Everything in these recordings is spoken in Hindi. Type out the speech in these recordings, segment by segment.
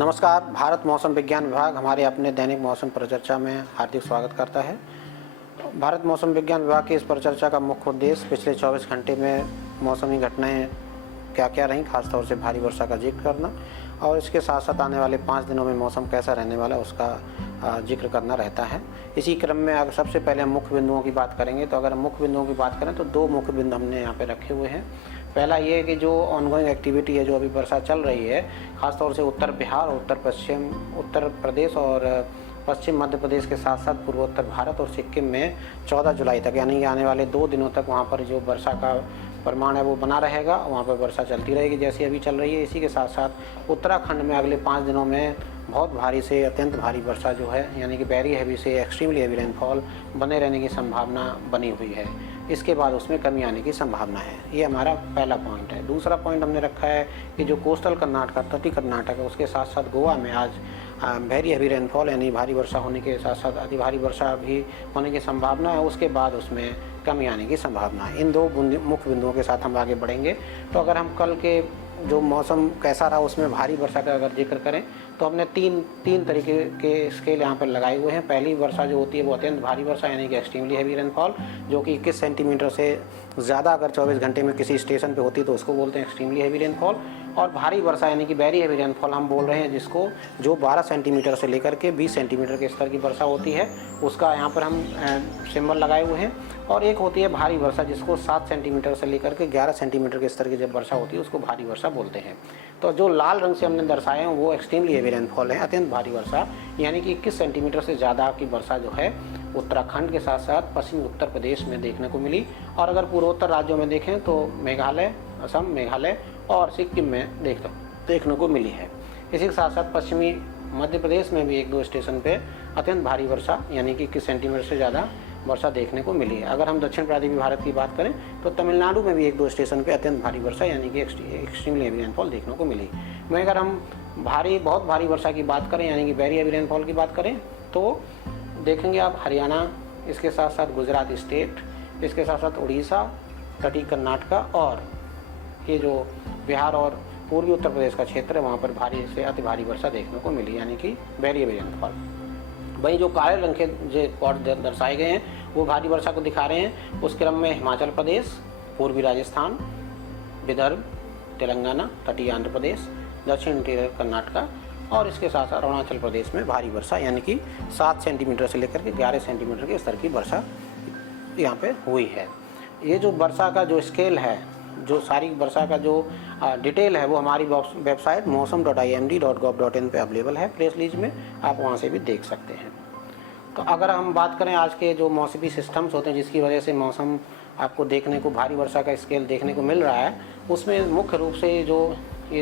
नमस्कार। भारत मौसम विज्ञान विभाग हमारे अपने दैनिक मौसम परिचर्चा में हार्दिक स्वागत करता है। भारत मौसम विज्ञान विभाग की इस परिचर्चा का मुख्य उद्देश्य पिछले 24 घंटे में मौसमी घटनाएं क्या क्या रहीं, खासतौर से भारी वर्षा का जिक्र करना और इसके साथ साथ आने वाले 5 दिनों में मौसम कैसा रहने वाला है उसका जिक्र करना रहता है। इसी क्रम में अगर सबसे पहले हम मुख्य बिंदुओं की बात करेंगे तो अगर हम मुख्य बिंदुओं की बात करें तो 2 मुख्य बिंदु हमने यहाँ पे रखे हुए हैं। पहला ये है कि जो ऑनगोइंग एक्टिविटी है, जो अभी वर्षा चल रही है, खासतौर से उत्तर बिहार, उत्तर प्रदेश और पश्चिम मध्य प्रदेश के साथ साथ पूर्वोत्तर भारत और सिक्किम में 14 जुलाई तक यानी आने वाले 2 दिनों तक वहाँ पर जो वर्षा का परिमाण है वो बना रहेगा। वहाँ पर वर्षा चलती रहेगी जैसी अभी चल रही है। इसी के साथ साथ उत्तराखंड में अगले 5 दिनों में बहुत भारी से अत्यंत भारी वर्षा जो है यानी कि वेरी हैवी से एक्सट्रीमली हैवी रेनफॉल बने रहने की संभावना बनी हुई है। इसके बाद उसमें कमी आने की संभावना है। ये हमारा पहला पॉइंट है। दूसरा पॉइंट हमने रखा है कि जो कोस्टल कर्नाटक, तटीय कर्नाटक है, उसके साथ साथ गोवा में आज वेरी हैवी रेनफॉल यानी भारी वर्षा होने के साथ साथ अति भारी वर्षा भी होने की संभावना है। उसके बाद उसमें कमी आने की संभावना है। इन 2 मुख्य बिंदुओं के साथ हम आगे बढ़ेंगे। तो अगर हम कल के जो मौसम कैसा रहा उसमें भारी वर्षा का अगर जिक्र करें तो हमने तीन तरीके के स्केल यहाँ पर लगाए हुए हैं। पहली वर्षा जो होती है वो अत्यंत भारी वर्षा यानी कि एक्सट्रीमली हैवी रेनफॉल, जो कि 21 सेंटीमीटर से ज़्यादा अगर 24 घंटे में किसी स्टेशन पे होती है तो उसको बोलते हैं एक्सट्रीमली हैवी रेनफॉल। और भारी वर्षा यानी कि वेरी हैवी रेनफॉल हम बोल रहे हैं जिसको जो 12 सेंटीमीटर से लेकर के 20 सेंटीमीटर के स्तर की वर्षा होती है, उसका यहाँ पर हम सिंबल लगाए हुए हैं। और एक होती है भारी वर्षा जिसको 7 सेंटीमीटर से लेकर के 11 सेंटीमीटर के स्तर की जब वर्षा होती है उसको भारी वर्षा बोलते हैं। तो जो लाल रंग से हमने दर्शाए हैं वो एक्सट्रीमली हैवी रेनफॉल है, अत्यंत भारी वर्षा यानी कि 21 सेंटीमीटर से ज़्यादा की वर्षा जो है उत्तराखंड के साथ साथ पश्चिमी उत्तर प्रदेश में देखने को मिली। और अगर पूर्वोत्तर राज्यों में देखें तो मेघालय, असम, मेघालय और सिक्किम में देखने को मिली है। इसी के साथ साथ पश्चिमी मध्य प्रदेश में भी 1-2 स्टेशन पे अत्यंत भारी वर्षा यानी कि 21 सेंटीमीटर से ज़्यादा वर्षा देखने को मिली है। अगर हम दक्षिण प्रायद्वीपीय भारत की बात करें तो तमिलनाडु में भी 1-2 स्टेशन पे अत्यंत भारी वर्षा यानी कि एक्सट्रीमली हैवी रेनफॉल देखने को मिली। मैं अगर हम बहुत भारी वर्षा की बात करें यानी कि वेरी हैवी रेनफॉल की बात करें तो देखेंगे आप हरियाणा, इसके साथ साथ गुजरात स्टेट, इसके साथ साथ उड़ीसा, तटीय कर्नाटक और ये जो बिहार और पूर्वी उत्तर प्रदेश का क्षेत्र है वहाँ पर भारी से अति भारी वर्षा देखने को मिली यानी कि वेरी हैवी रेनफॉल। वही जो काले रंग के जो स्पॉट दर्शाए गए हैं वो भारी वर्षा को दिखा रहे हैं। उस क्रम में हिमाचल प्रदेश, पूर्वी राजस्थान, विदर्भ, तेलंगाना, तटीय आंध्र प्रदेश, दक्षिण इंटीरियर कर्नाटक और इसके साथ साथ अरुणाचल प्रदेश में भारी वर्षा यानी कि 7 सेंटीमीटर से लेकर के 11 सेंटीमीटर के स्तर की वर्षा यहाँ पे हुई है। ये जो वर्षा का जो स्केल है, जो सारी वर्षा का जो डिटेल है वो हमारी वेबसाइट मौसम.imd.gov.in पे अवेलेबल है। प्रेस रिलीज में आप वहाँ से भी देख सकते हैं। तो अगर हम बात करें आज के जो मौसमी सिस्टम्स होते हैं जिसकी वजह से मौसम आपको देखने को भारी वर्षा का स्केल देखने को मिल रहा है, उसमें मुख्य रूप से ये जो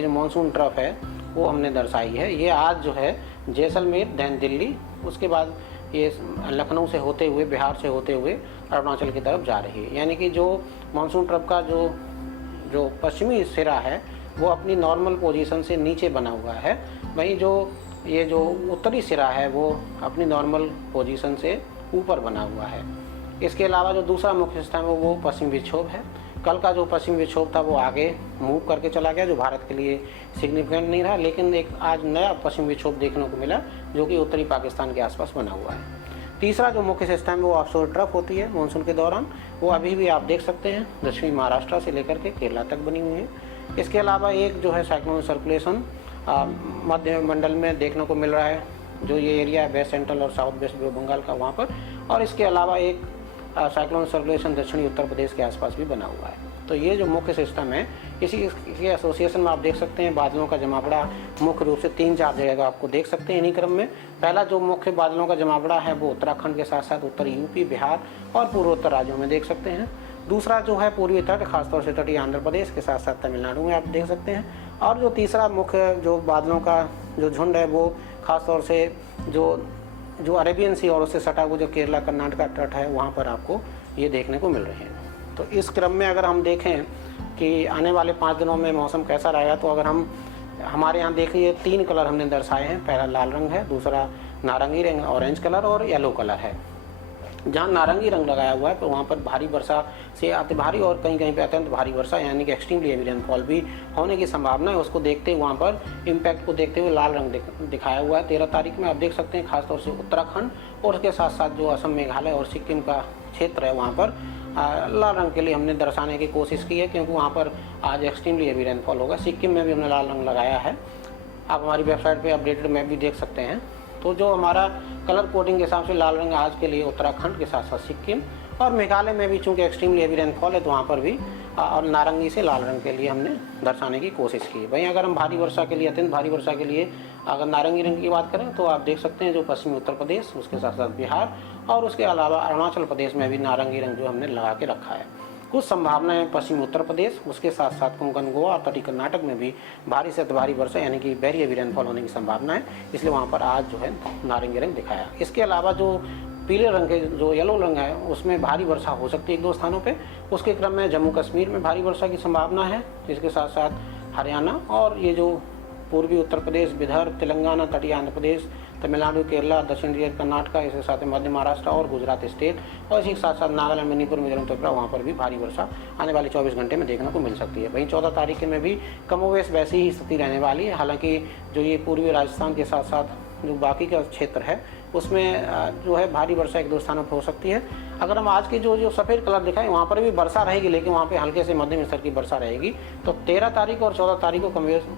मानसून ट्रफ है वो हमने दर्शाई है। ये आज जो है जैसलमेर, दैन दिल्ली, उसके बाद ये लखनऊ से होते हुए, बिहार से होते हुए अरुणाचल की तरफ जा रही है। यानी कि जो मानसून ट्रफ का जो पश्चिमी सिरा है वो अपनी नॉर्मल पोजीशन से नीचे बना हुआ है, वहीं ये जो उत्तरी सिरा है वो अपनी नॉर्मल पोजीशन से ऊपर बना हुआ है। इसके अलावा जो दूसरा मुख्य सिस्टम है वो पश्चिमी विक्षोभ है। कल का जो पश्चिमी विक्षोभ था वो आगे मूव करके चला गया जो भारत के लिए सिग्निफिकेंट नहीं रहा, लेकिन एक आज नया पश्चिमी विक्षोभ देखने को मिला जो कि उत्तरी पाकिस्तान के आसपास बना हुआ है। तीसरा जो मुख्य सिस्टम है वो ऑफशोर ट्रफ होती है मानसून के दौरान, वो अभी भी आप देख सकते हैं दक्षिणी महाराष्ट्र से लेकर के केरला तक बनी हुई है। इसके अलावा एक जो है साइक्लोन सर्कुलेशन मध्य मंडल में देखने को मिल रहा है, जो ये एरिया है वेस्ट सेंट्रल और साउथ वेस्ट बंगाल का वहाँ पर, और इसके अलावा एक साइक्लोन सर्कुलेशन दक्षिणी उत्तर प्रदेश के आसपास भी बना हुआ है। तो ये जो मुख्य सिस्टम है इसी एसोसिएशन में आप देख सकते हैं बादलों का जमावड़ा मुख्य रूप से 3-4 जगह का आपको देख सकते हैं। इन्हीं क्रम में पहला जो मुख्य बादलों का जमावड़ा है वो उत्तराखंड के साथ साथ उत्तरी यूपी, बिहार और पूर्वोत्तर राज्यों में देख सकते हैं। दूसरा जो है पूर्वी तट, खासतौर से तटीय आंध्र प्रदेश के साथ साथ तमिलनाडु में आप देख सकते हैं। और जो तीसरा मुख्य जो बादलों का जो झुंड है वो खासतौर से जो अरेबियन सी और उससे सटा हुआ जो केरला कर्नाटक तट है वहाँ पर आपको ये देखने को मिल रहे हैं। तो इस क्रम में अगर हम देखें कि आने वाले 5 दिनों में मौसम कैसा रहेगा, तो अगर हमारे यहाँ देखिए 3 कलर हमने दर्शाए हैं। पहला लाल रंग है, दूसरा नारंगी रंग ऑरेंज कलर और येलो कलर है। जहाँ नारंगी रंग लगाया हुआ है तो वहाँ पर भारी वर्षा से अति भारी और कहीं कहीं पे अत्यंत भारी वर्षा यानी कि एक्सट्रीमली हेवी रेनफॉल भी होने की संभावना है। उसको देखते हुए वहाँ पर इम्पैक्ट को देखते हुए लाल रंग दिखाया हुआ है 13 तारीख में। आप देख सकते हैं खासतौर से उत्तराखंड और उसके साथ साथ जो असम, मेघालय और सिक्किम का क्षेत्र है वहाँ पर लाल रंग के लिए हमने दर्शाने की कोशिश की है, क्योंकि वहाँ पर आज एक्सट्रीमली हेवी रेनफॉल होगा। सिक्किम में भी हमने लाल रंग लगाया है। आप हमारी वेबसाइट पे अपडेटेड मैप भी देख सकते हैं। तो जो हमारा कलर कोडिंग के हिसाब से लाल रंग आज के लिए उत्तराखंड के साथ साथ सिक्किम और मेघालय में भी चूँकि एक्सट्रीमली हेवी रेनफॉल है तो वहाँ पर भी और नारंगी से लाल रंग के लिए हमने दर्शाने की कोशिश की। वहीं अगर हम भारी वर्षा के लिए, अत्यंत भारी वर्षा के लिए अगर नारंगी रंग की बात करें तो आप देख सकते हैं जो पश्चिमी उत्तर प्रदेश, उसके साथ साथ बिहार और उसके अलावा अरुणाचल प्रदेश में भी नारंगी रंग जो हमने लगा के रखा है। कुछ संभावनाएं पश्चिमी उत्तर प्रदेश, उसके साथ साथ कोंकण, गोवा और तटीय कर्नाटक में भी भारी से अति भारी वर्षा यानी कि वेरी हेवी रेनफॉल होने की संभावना है, इसलिए वहाँ पर आज जो है नारंगी रंग दिखाया। इसके अलावा जो पीले रंग के जो येलो रंग है उसमें भारी वर्षा हो सकती है 1-2 स्थानों पे। उसके क्रम में जम्मू कश्मीर में भारी वर्षा की संभावना है, इसके साथ साथ हरियाणा और ये जो पूर्वी उत्तर प्रदेश, विदर्भ, तेलंगाना, तटीय आंध्र प्रदेश, तमिलनाडु, केरला, दक्षिण कर्नाटक, इसके साथ मध्य महाराष्ट्र और गुजरात स्टेट और इसी के साथ साथ नागालैंड, मणिपुर, मिजोरम, त्रिपुरा, वहाँ पर भी भारी वर्षा आने वाले 24 घंटे में देखने को मिल सकती है। वहीं 14 तारीख में भी कमोवेश वैसी ही स्थिति रहने वाली है। हालांकि जो ये पूर्वी राजस्थान के साथ साथ जो बाकी का क्षेत्र है उसमें जो है भारी वर्षा 1-2 स्थानों पर हो सकती है। अगर हम आज की जो सफ़ेद कलर दिखाएं वहाँ पर भी वर्षा रहेगी, लेकिन वहाँ पे हल्के से मध्यम स्तर की वर्षा रहेगी। तो 13 तारीख और 14 तारीख को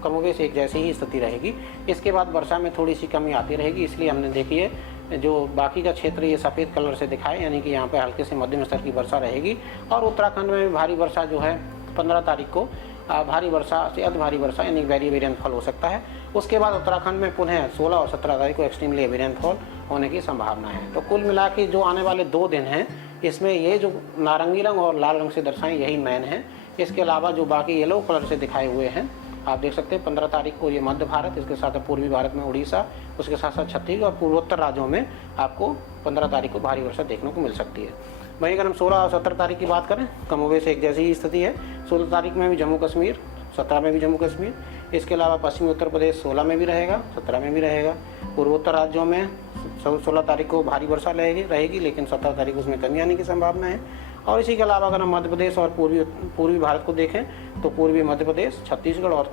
कमोवेश एक जैसी ही स्थिति रहेगी। इसके बाद वर्षा में थोड़ी सी कमी आती रहेगी, इसलिए हमने देखिए जो बाकी का क्षेत्र ये सफ़ेद कलर से दिखाए यानी कि यहाँ पे हल्के से मध्यम स्तर की वर्षा रहेगी। और उत्तराखंड में भी भारी वर्षा जो है 15 तारीख को भारी वर्षा से अति भारी वर्षा यानी वेरी हेवी रेनफॉल हो सकता है। उसके बाद उत्तराखंड में पुनः 16 और 17 तारीख को एक्सट्रीमली हेवी रेनफॉल होने की संभावना है। तो कुल मिला के जो आने वाले 2 दिन हैं इसमें ये जो नारंगी रंग और लाल रंग से दर्शाएं यही मेन है। इसके अलावा जो बाकी येलो कलर से दिखाए हुए हैं आप देख सकते हैं 15 तारीख को ये मध्य भारत, इसके साथ पूर्वी भारत में उड़ीसा, उसके साथ साथ छत्तीसगढ़ और पूर्वोत्तर राज्यों में आपको 15 तारीख को भारी वर्षा देखने को मिल सकती है। वहीं अगर हम 16 और 17 तारीख की बात करें कमोवेश एक जैसी ही स्थिति है। 16 तारीख में भी जम्मू कश्मीर, 17 में भी जम्मू कश्मीर, इसके अलावा पश्चिमी उत्तर प्रदेश 16 में भी रहेगा, 17 में भी रहेगा। पूर्वोत्तर राज्यों में 16 तारीख को भारी वर्षा रहेगी लेकिन 17 तारीख को उसमें कमी आने की संभावना है। और इसी के अलावा अगर हम मध्य प्रदेश और पूर्वी भारत को देखें तो पूर्वी मध्य प्रदेश, छत्तीसगढ़ और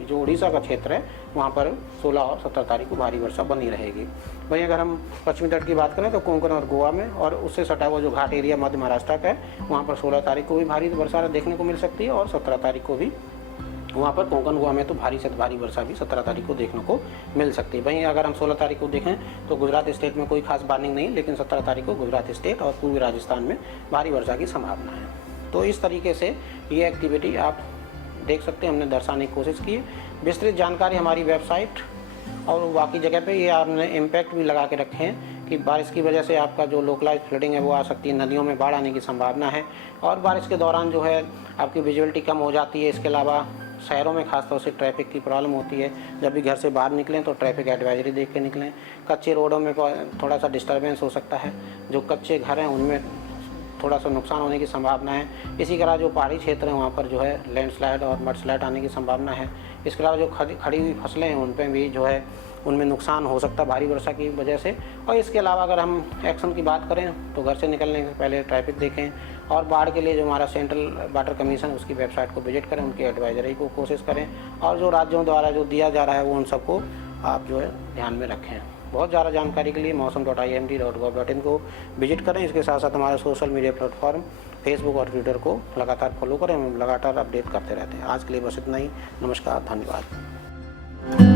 जो उड़ीसा का क्षेत्र है वहाँ पर 16 और 17 तारीख को भारी वर्षा बनी रहेगी। वहीं अगर हम पश्चिमी तट की बात करें तो कोंकण और गोवा में और उससे सटा हुआ जो घाट एरिया मध्य महाराष्ट्र का है वहाँ पर 16 तारीख को भी भारी वर्षा देखने को मिल सकती है और 17 तारीख को भी वहाँ पर कोंकण गोवा में तो भारी से भारी वर्षा भी 17 तारीख को देखने को मिल सकती है। वहीं अगर हम 16 तारीख को देखें तो गुजरात स्टेट में कोई खास वार्निंग नहीं, लेकिन 17 तारीख को गुजरात स्टेट और पूर्वी राजस्थान में भारी वर्षा की संभावना है। तो इस तरीके से ये एक्टिविटी आप देख सकते हैं, हमने दर्शाने की कोशिश की है। विस्तृत जानकारी हमारी वेबसाइट और बाकी जगह पे ये आपने इम्पैक्ट भी लगा के रखे हैं कि बारिश की वजह से आपका जो लोकलाइज फ्लडिंग है वो आ सकती है, नदियों में बाढ़ आने की संभावना है और बारिश के दौरान जो है आपकी विजिबिलिटी कम हो जाती है। इसके अलावा शहरों में खासतौर से ट्रैफिक की प्रॉब्लम होती है। जब भी घर से बाहर निकलें तो ट्रैफिक एडवाइजरी देख के निकलें। कच्चे रोडों में थोड़ा सा डिस्टर्बेंस हो सकता है, जो कच्चे घर हैं उनमें थोड़ा सा नुकसान होने की संभावना है। इसी तरह जो पहाड़ी क्षेत्र हैं वहाँ पर जो है लैंडस्लाइड और मडस्लाइड आने की संभावना है। इसके अलावा जो खड़ी हुई फसलें हैं उन पर भी जो है उनमें नुकसान हो सकता है भारी वर्षा की वजह से। और इसके अलावा अगर हम एक्शन की बात करें तो घर से निकलने से पहले ट्रैफिक देखें और बाढ़ के लिए जो हमारा सेंट्रल वाटर कमीशन उसकी वेबसाइट को विजिट करें, उनकी एडवाइजरी को कोशिश करें और जो राज्यों द्वारा जो दिया जा रहा है वो उन सबको आप जो है ध्यान में रखें। बहुत ज़्यादा जानकारी के लिए मौसम.imd.gov.in को विजिट करें। इसके साथ साथ हमारे सोशल मीडिया प्लेटफॉर्म फेसबुक और ट्विटर को लगातार फॉलो करें, हम लगातार अपडेट करते रहते हैं। आज के लिए बस इतना ही। नमस्कार, धन्यवाद।